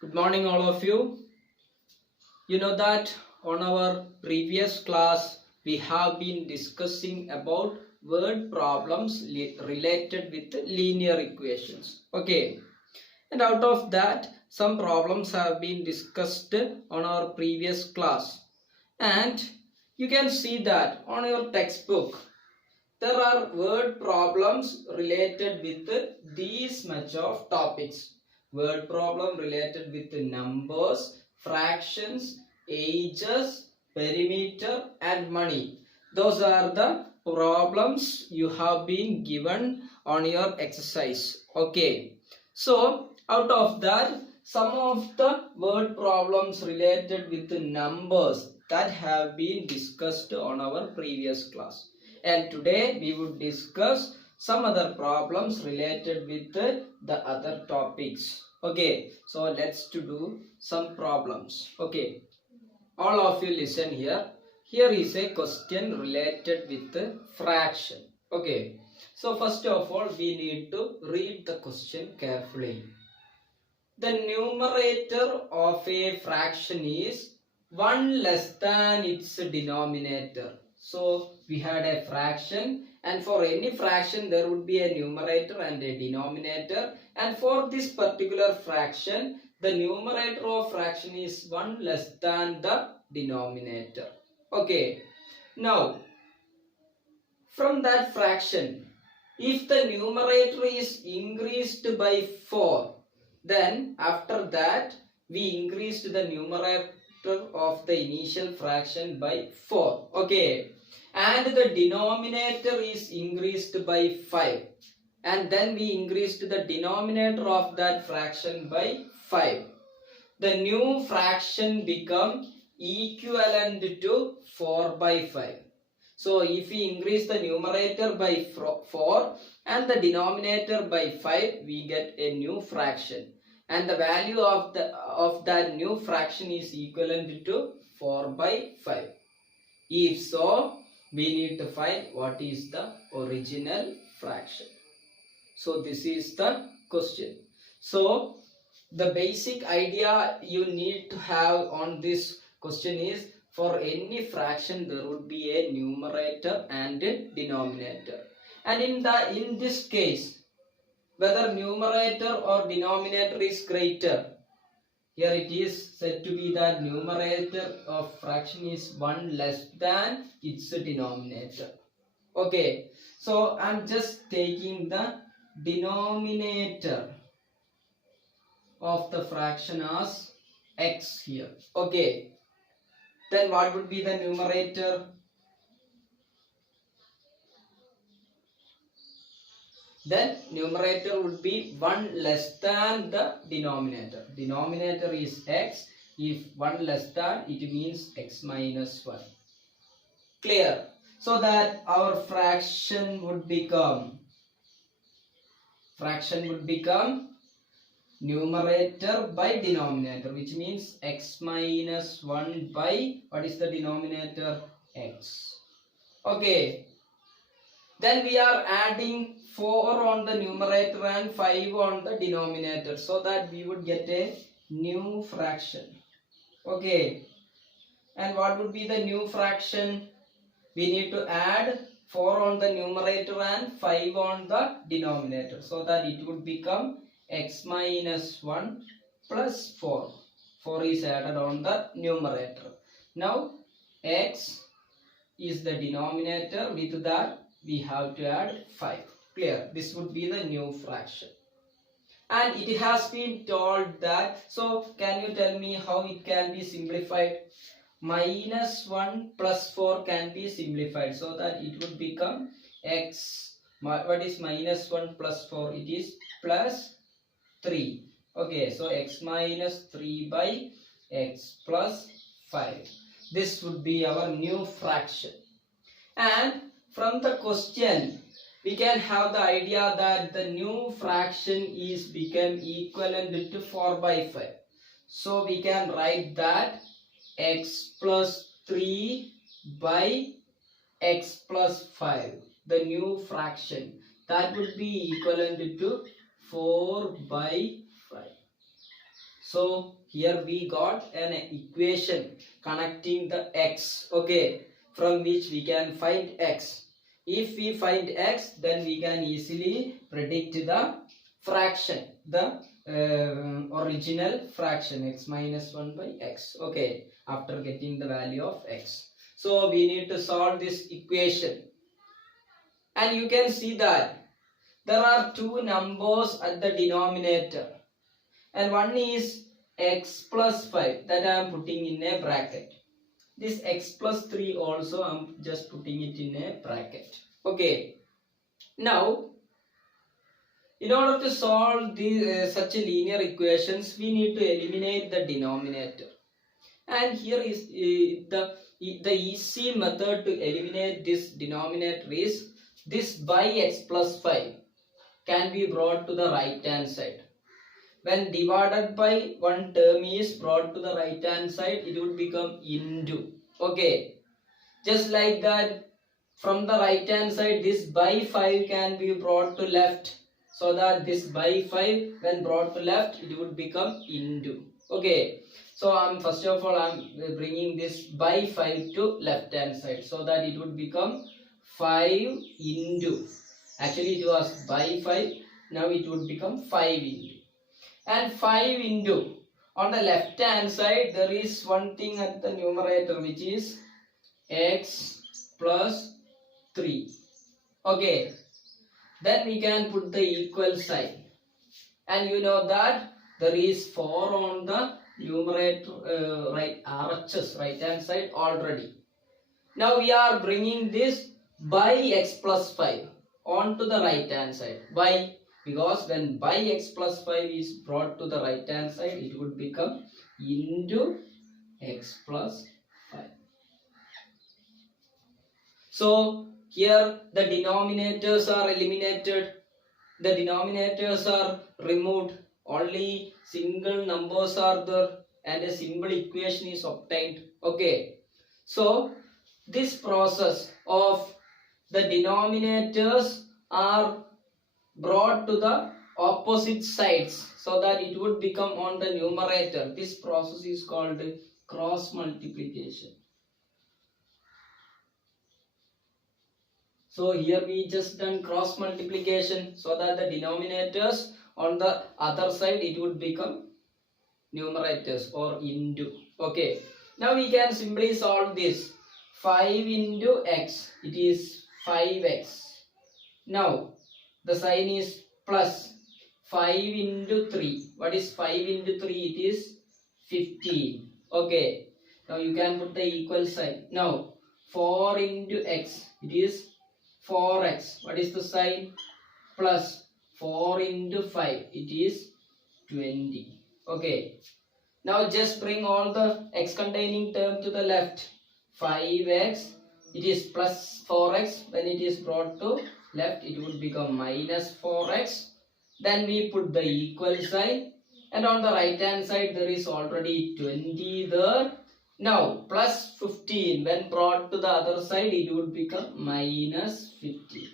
Good morning, all of you. You know that on our previous class, we have been discussing about word problems related with linear equations. Okay. And out of that, some problems have been discussed on our previous class. And you can see that on your textbook, there are word problems related with these much of topics. Word problem related with numbers, fractions, ages, perimeter and money. Those are the problems you have been given on your exercise. Okay. So out of that, some of the word problems related with numbers that have been discussed on our previous class. And today we would discuss some other problems related with the other topics. Okay, so let's to do some problems. Okay, all of you listen here. Here is a question related with the fraction. Okay, so first of all we need to read the question carefully. The numerator of a fraction is 1 less than its denominator. So we had a fraction, and for any fraction there would be a numerator and a denominator, and for this particular fraction the numerator of fraction is 1 less than the denominator. Okay, now from that fraction, if the numerator is increased by 4, then after that we increased the numerator of the initial fraction by 4. Okay, and the denominator is increased by 5, and then we increased the denominator of that fraction by 5. The new fraction become equivalent to 4 by 5. So if we increase the numerator by 4 and the denominator by 5, we get a new fraction. And the value of that new fraction is equivalent to 4 by 5. If so, we need to find what is the original fraction. So this is the question. So the basic idea you need to have on this question is, for any fraction there would be a numerator and a denominator, and in this case whether numerator or denominator is greater, here it is said to be that numerator of fraction is 1 less than its denominator. Okay, so I'm just taking the denominator of the fraction as x here. Okay, then what would be the numerator? Then numerator would be 1 less than the denominator. Denominator is x. If 1 less than, it means x minus 1. Clear? So that our fraction would become numerator by denominator, which means x minus 1 by, what is the denominator? X. Okay, then we are adding 4 on the numerator and 5 on the denominator, so that we would get a new fraction. Okay, and what would be the new fraction? We need to add 4 on the numerator and 5 on the denominator, so that it would become x minus 1 plus 4. 4 is added on the numerator. Now x is the denominator, with that we have to add 5. Clear? This would be the new fraction. And it has been told that, so can you tell me how it can be simplified? Minus 1 plus 4 can be simplified, so that it would become x. What is minus 1 plus 4? It is plus 3. Okay, so x minus 3 by x plus 5. This would be our new fraction. And from the question, we can have the idea that the new fraction is become equivalent to 4 by 5. So we can write that x plus 3 by x plus 5, the new fraction, that would be equivalent to 4 by 5. So here we got an equation connecting the x, okay, from which we can find x. If we find x, then we can easily predict the fraction, the original fraction, x minus 1 by x, okay, after getting the value of x. So we need to solve this equation, and you can see that there are two numbers at the denominator, and one is x plus 5 that I am putting in a bracket. This x plus 3 also I am just putting it in a bracket, okay. Now in order to solve these such a linear equations, we need to eliminate the denominator, and here is the easy method to eliminate this denominator is this by x plus 5 can be brought to the right hand side. When divided by one term is brought to the right hand side, it would become into, okay. Just like that, from the right hand side, this by 5 can be brought to left, so that this by 5 when brought to left, it would become into, okay. So first of all I am bringing this by 5 to left hand side, so that it would become 5 into, actually it was by 5, now it would become 5 into, and 5 into, on the left hand side there is one thing at the numerator, which is x plus 3, okay. Then we can put the equal sign, and you know that there is 4 on the numerator, right, RHS, right hand side already. Now we are bringing this by x plus 5 onto the right hand side. Why? Because when by x plus 5 is brought to the right hand side, it would become into x plus 5. So here the denominators are eliminated, the denominators are removed, only single numbers are there, and a simple equation is obtained, okay. So this process of the denominators are brought to the opposite sides, so that it would become on the numerator. This process is called cross multiplication. So here we just done cross multiplication, so that the denominators on the other side, it would become numerators or into, okay. Now we can simply solve this. 5 into x, it is 5x. Now the sign is plus. 5 into 3, what is 5 into 3? It is 15, okay. Now you can put the equal sign. Now 4 into x, it is 4x. What is the sign? Plus. 4 into 5, it is 20, okay. Now just bring all the x containing term to the left. 5x, it is plus 4x. When it is brought to left, it would become minus 4x. Then we put the equal sign, and on the right hand side there is already 20 there. Now plus 15, when brought to the other side, it would become minus 15.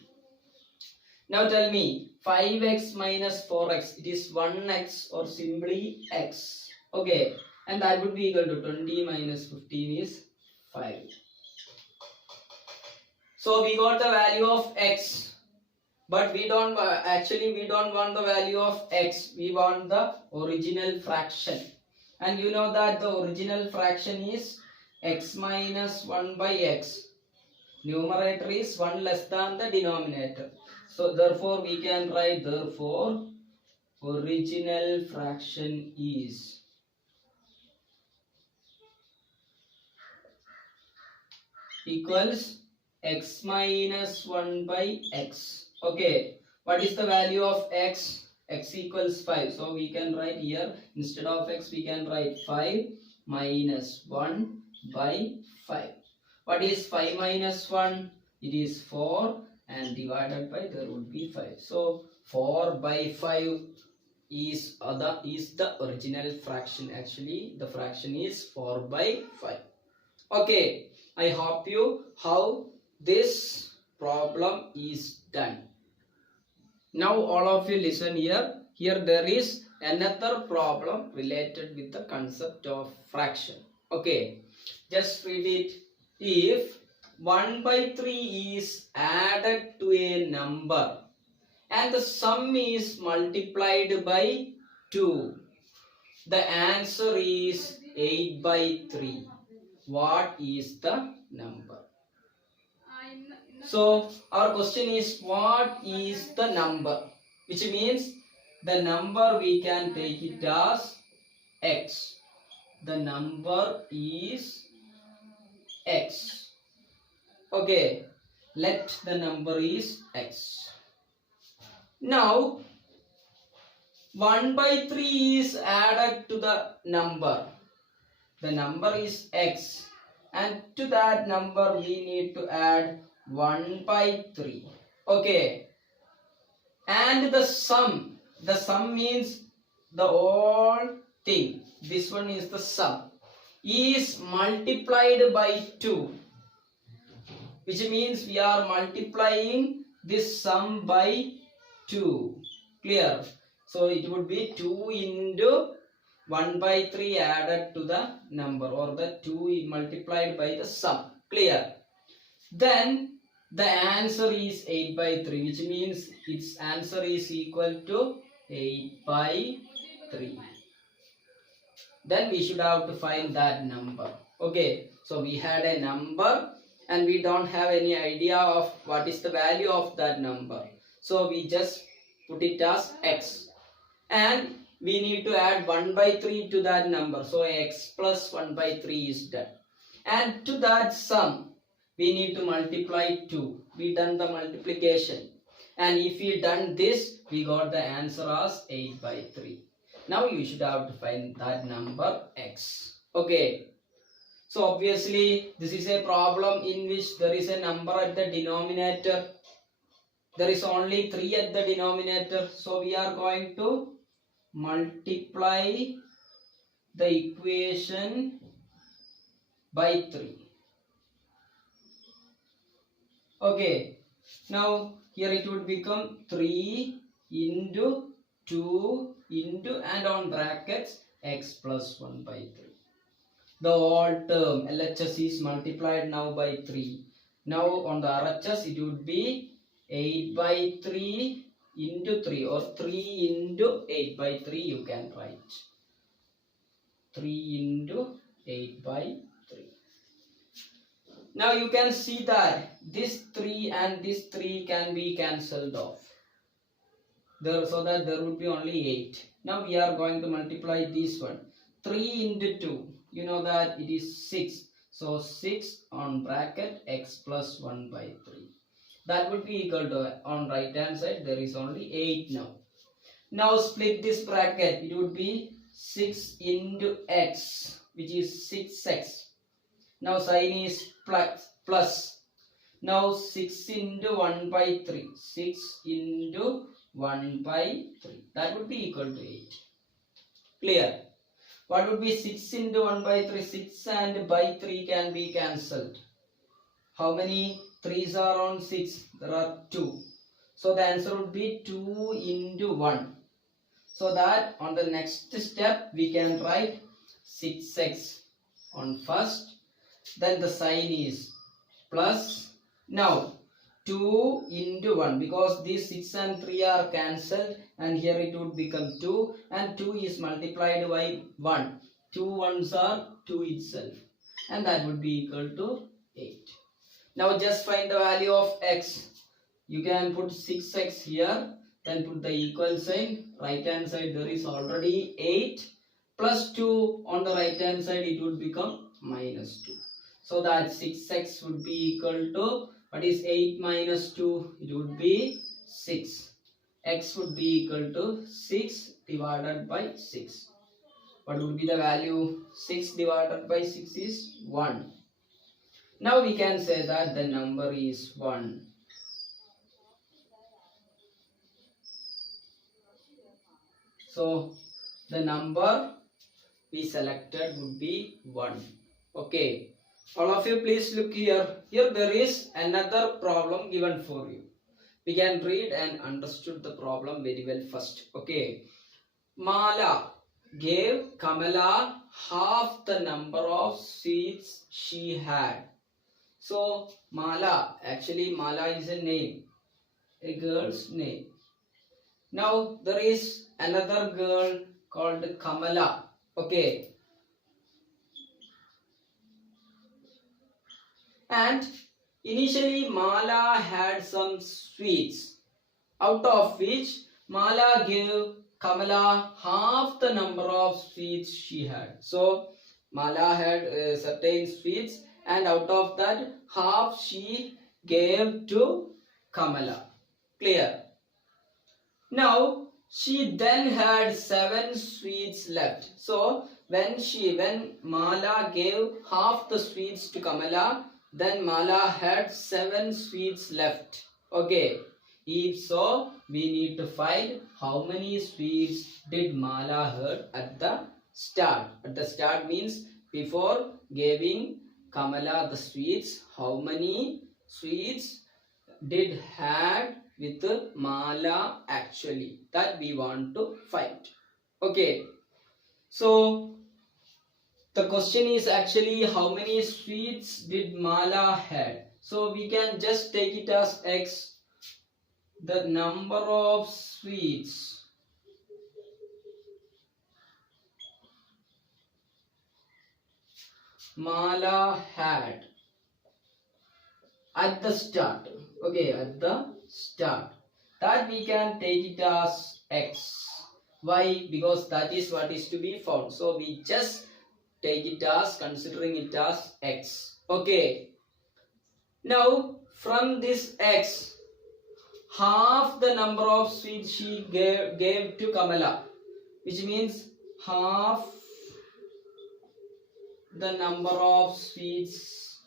Now tell me, 5x minus 4x, it is 1x or simply x, okay. And that would be equal to 20 minus 15 is 5. So we got the value of x, but we don't want the value of x, we want the original fraction. And you know that the original fraction is x minus 1 by x. Numerator is 1 less than the denominator. So therefore we can write, therefore original fraction is equals x minus 1 by x, okay. What is the value of x? X equals 5. So we can write here, instead of x we can write 5 minus 1 by 5. What is 5 minus 1? It is 4, and divided by there would be 5. So 4 by 5 is the original fraction. Actually the fraction is 4 by 5. Okay, I hope you how this problem is done. Now all of you listen here. Here there is another problem related with the concept of fraction. Okay, just read it. If 1 by 3 is added to a number and the sum is multiplied by 2, the answer is 8 by 3. What is the number? So our question is, what is the number? Which means the number we can take it as x. The number is x. Okay, let the number is x. Now 1 by 3 is added to the number. The number is x, and to that number we need to add 1 by 3. Okay, and the sum means the whole thing. This one is the sum, is multiplied by 2, which means we are multiplying this sum by 2. Clear? So it would be 2 into 1 by 3 added to the number, or the 2 multiplied by the sum. Clear? Then the answer is 8 by 3, which means its answer is equal to 8 by 3. Then we should have to find that number. Okay, so we had a number and we don't have any idea of what is the value of that number. So we just put it as x, and we need to add 1 by 3 to that number. So x plus 1 by 3 is done. And to that sum, we need to multiply 2. We done the multiplication. And if we done this, we got the answer as 8 by 3. Now you should have to find that number x. Okay. So obviously, this is a problem in which there is a number at the denominator. There is only 3 at the denominator. So we are going to multiply the equation by 3. Okay, now here it would become 3 into 2 into, and on brackets, x plus 1 by 3. The whole term LHS is multiplied now by 3. Now on the RHS it would be 8 by 3 into 3, or 3 into 8 by 3 you can write. 3 into 8 by 3. Now you can see that this 3 and this 3 can be cancelled off. So that there would be only 8. Now we are going to multiply this one. 3 into 2. You know that it is 6. So 6 on bracket x plus 1 by 3. That would be equal to, on right hand side there is only 8 now. Now split this bracket. It would be 6 into x, which is 6x. Now sign is plus. Now 6 into 1 by 3. 6 into 1 by 3. That would be equal to 8. Clear? What would be 6 into 1 by 3? 6 and by 3 can be cancelled. How many 3's are on 6? There are 2. So the answer would be 2 into 1. So that on the next step we can write 6x on first. Then the sign is plus. Now 2 into 1, because these 6 and 3 are cancelled, and here it would become 2, and 2 is multiplied by 1. 2 ones are 2 itself, and that would be equal to 8. Now just find the value of x. You can put 6x here, then put the equal sign. Right hand side there is already 8, plus 2 on the right hand side it would become minus 2. So that 6x would be equal to, what is 8 minus 2? It would be 6. X would be equal to 6 divided by 6. What would be the value? 6 divided by 6 is 1. Now we can say that the number is 1. So the number we selected would be 1. Okay. All of you please look here. Here there is another problem given for you. We can read and understood the problem very well first. Okay. Mala gave Kamala half the number of sweets she had. So Mala, actually Mala is a name, a girl's name. Now there is another girl called Kamala. Okay. And initially Mala had some sweets, out of which Mala gave Kamala half the number of sweets she had. So Mala had certain sweets, and out of that half she gave to Kamala. Clear? Now she then had 7 sweets left. So when Mala gave half the sweets to Kamala, then Mala had 7 sweets left. Okay. If so, we need to find how many sweets did Mala had at the start. At the start means before giving Kamala the sweets, how many sweets did had with Mala actually. That we want to find. Okay. So the question is actually how many sweets did Mala had. So we can just take it as X, the number of sweets Mala had at the start. Okay, at the start. That we can take it as X. Why? Because that is what is to be found. So we just take it as, considering it as X. Okay. Now from this X, half the number of sweets she gave to Kamala, which means half the number of sweets,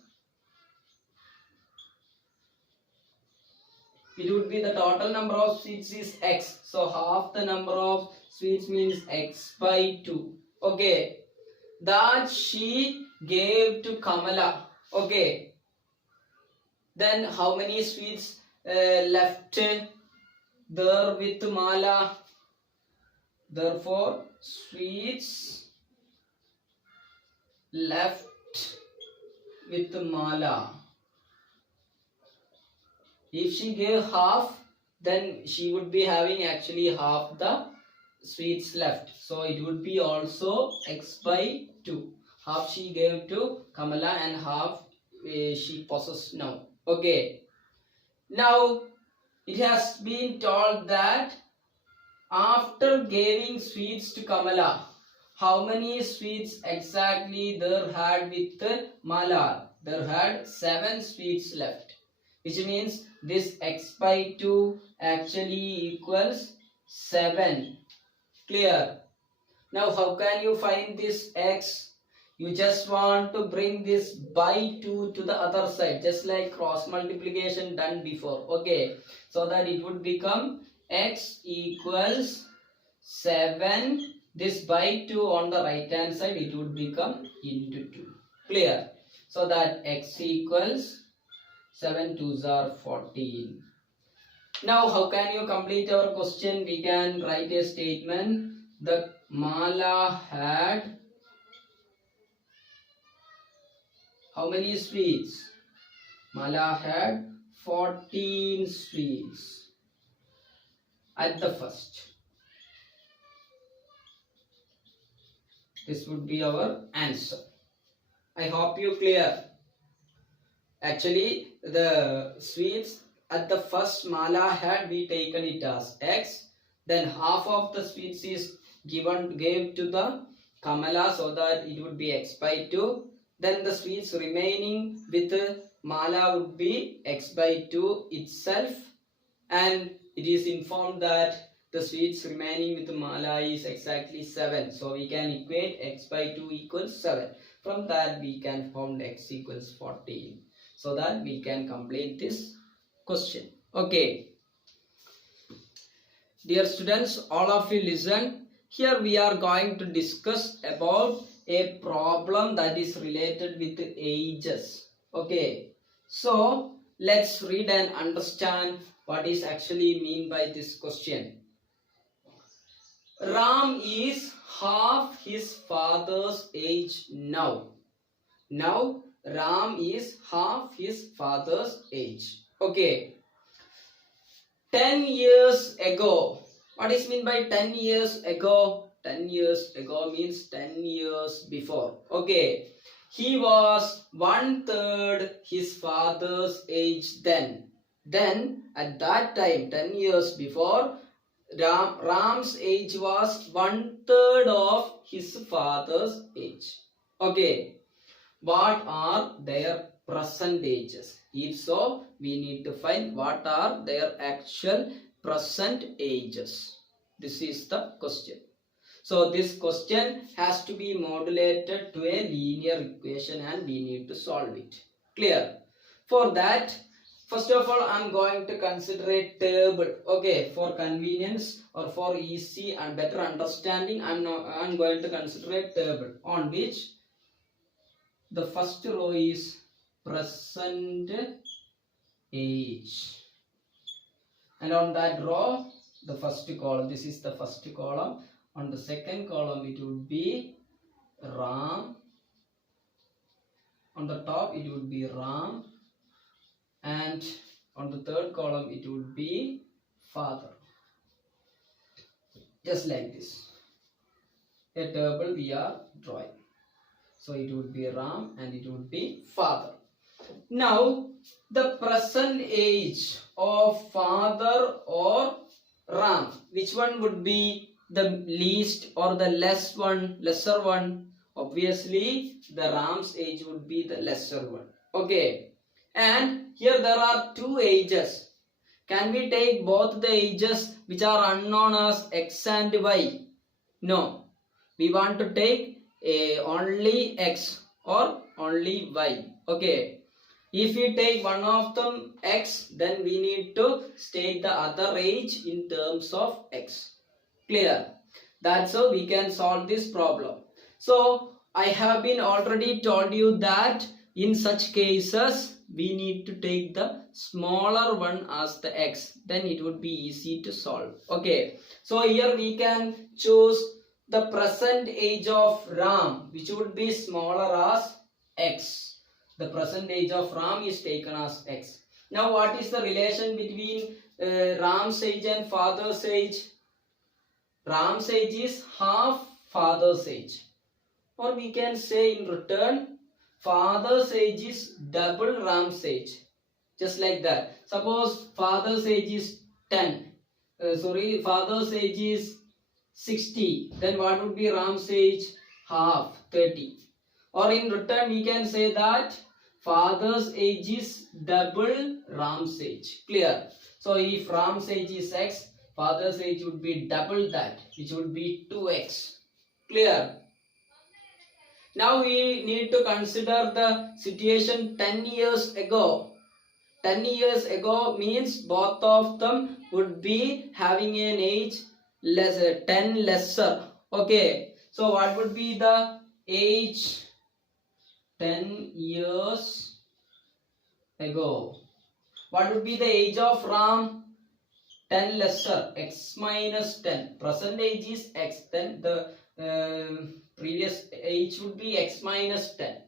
it would be the total number of sweets is X. So half the number of sweets means X by 2. Okay. That she gave to Kamala. Okay. Then how many sweets left there with Mala? Therefore, sweets left with Mala. If she gave half, then she would be having actually half the sweets left. So it would be also X by 2. Half she gave to Kamala and half she possesses now. Okay. Now it has been told that after giving sweets to Kamala, how many sweets exactly there had with Mala? There had 7 sweets left, which means this X by 2 actually equals 7. Clear? Now how can you find this X? You just want to bring this by 2 to the other side, just like cross multiplication done before. Okay, so that it would become X equals 7. This by 2 on the right hand side, it would become into 2. Clear? So that X equals 7 2s are 14. Now how can you complete our question? We can write a statement that Mala had how many sweets? Mala had 14 sweets at the first. This would be our answer. I hope you clear. Actually, the sweets at the first Mala had, we taken it as X. Then half of the sweets is gave to the Kamala, so that it would be X by 2. Then the sweets remaining with Mala would be X by 2 itself. And it is informed that the sweets remaining with Mala is exactly 7. So we can equate X by 2 equals 7. From that we can find X equals 14. So that we can complete this question. Okay. Dear students, all of you listen. Here we are going to discuss about a problem that is related with ages. Okay. So let's read and understand what is actually mean by this question. Ram is half his father's age now. Now Ram is half his father's age. Okay. 10 years ago. What is mean by 10 years ago? 10 years ago means 10 years before. Okay. He was 1/3 his father's age then. Then at that time, 10 years before, Ram's age was 1/3 of his father's age. Okay. What are their present ages? If so, we need to find what are their actual present ages. This is the question. So this question has to be modulated to a linear equation and we need to solve it. Clear? For that, first of all, I am going to consider a table. Okay, for convenience or for easy and better understanding, I am going to consider a table on which the first row is present age, and on that row the first column, this is the first column. On the second column it would be Ram, on the top it would be Ram, and on the third column it would be father. Just like this, a table we are drawing. So it would be Ram and it would be father. Now the present age of father or Ram, which one would be the least or the lesser one? Obviously the Ram's age would be the lesser one. Okay, and here there are two ages. Can we take both the ages which are unknown as X and Y? No, we want to take only X or only Y. Okay, if we take one of them X, then we need to state the other age in terms of X. Clear? That's how we can solve this problem. So I have been already told you that in such cases we need to take the smaller one as the X, then it would be easy to solve. Okay, so here we can choose the present age of Ram, which would be smaller as X. The present age of Ram is taken as X. Now what is the relation between Ram's age and father's age? Ram's age is half father's age. Or we can say in return, father's age is double Ram's age. Just like that. Suppose father's age is 10. Father's age is 60. Then what would be Ram's age? Half, 30. Or in return we can say that father's age is double Ram's age. Clear? So if Ram's age is X, father's age would be double that, which would be 2X. Clear? Now we need to consider the situation 10 years ago. 10 years ago means both of them would be having an age lesser, 10 lesser. Okay, so what would be the age 10 years ago? What would be the age of Ram? 10 lesser, X minus 10. Present age is X, then the previous age would be X minus 10.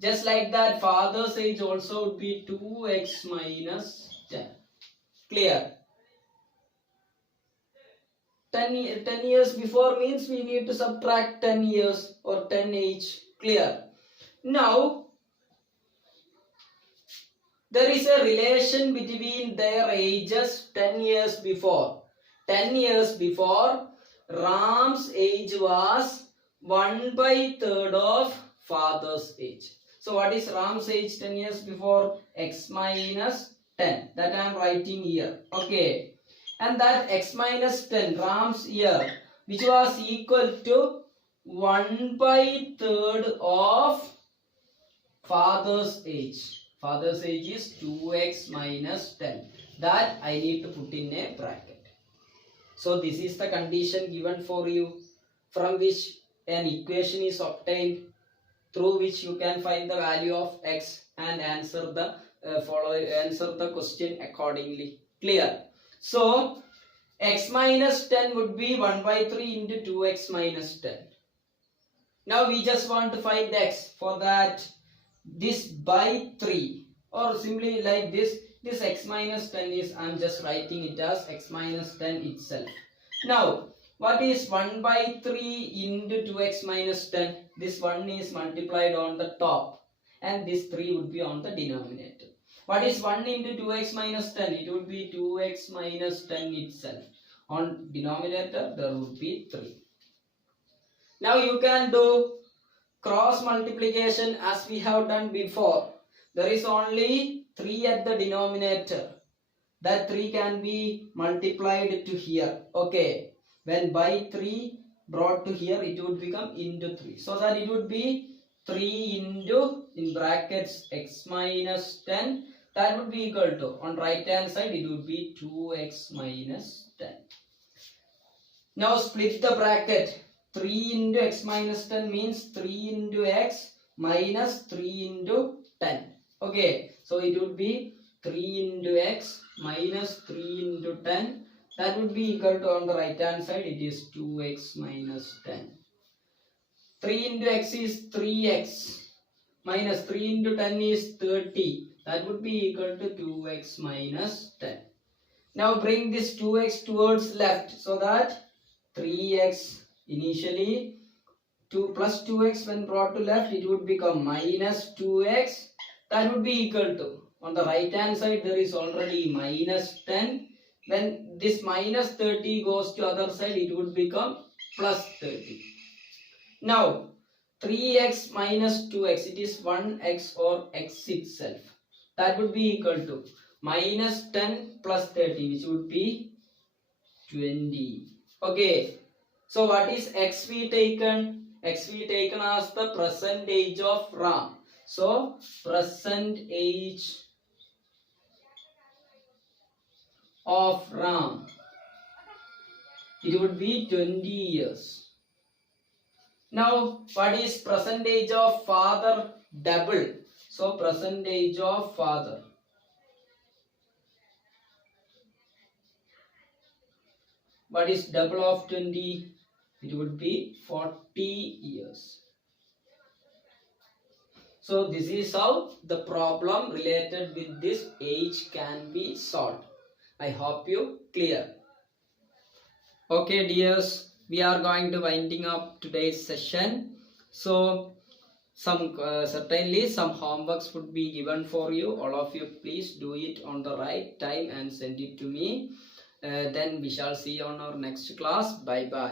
Just like that, father's age also would be 2X minus 10. Clear? 10 years before means we need to subtract 10 years or 10 age. Clear? Now, there is a relation between their ages 10 years before. 10 years before, Ram's age was 1/3 of father's age. So what is Ram's age 10 years before? X minus 10. That I am writing here. Okay. And that X minus 10, Ram's year, which was equal to 1/3 of father's age. Father's age is 2X minus 10. That I need to put in a bracket. So this is the condition given for you, from which an equation is obtained, through which you can find the value of X and answer the question accordingly. Clear? So x minus 10 would be 1 by 3 into 2x minus 10. Now we just want to find x. For that, this by 3 or simply like this x minus 10 is, I am just writing it as x minus 10 itself. Now what is 1 by 3 into 2x minus 10? This 1 is multiplied on the top and this 3 would be on the denominator. What is 1 into 2x minus 10? It would be 2x minus 10 itself. On denominator there would be 3. Now you can do cross multiplication as we have done before. There is only 3 at the denominator. That 3 can be multiplied to here. Okay. When by 3 brought to here, it would become into 3. So that it would be 3 into, in brackets, x minus 10. That would be equal to, on right hand side, it would be 2x minus 10. Now split the bracket. 3 into x minus 10 means 3 into x minus 3 into 10. Okay, so it would be 3 into x minus 3 into 10. That would be equal to, on the right hand side, it is 2x minus 10. 3 into x is 3x minus 3 into 10 is 30. That would be equal to 2x minus 10. Now bring this 2x towards left so that 3x initially 2 plus 2x when brought to left, it would become minus 2x. That would be equal to, on the right hand side there is already minus 10. When this minus 30 goes to other side, it would become plus 30. Now 3x minus 2x, it is 1x or x itself. That would be equal to minus 10 plus 30, which would be 20. Okay. So what is x we taken? X we taken as the percentage of RAM. So percentage of RAM, it would be 20 years. Now what is percentage of father? Double. So percentage of father, what is double of 20? It would be 40 years. So this is how the problem related with this age can be solved. I hope you clear. Okay dears, we are going to winding up today's session. So certainly some homeworks would be given for you. All of you please do it on the right time and send it to me. Then we shall see you on our next class. Bye bye.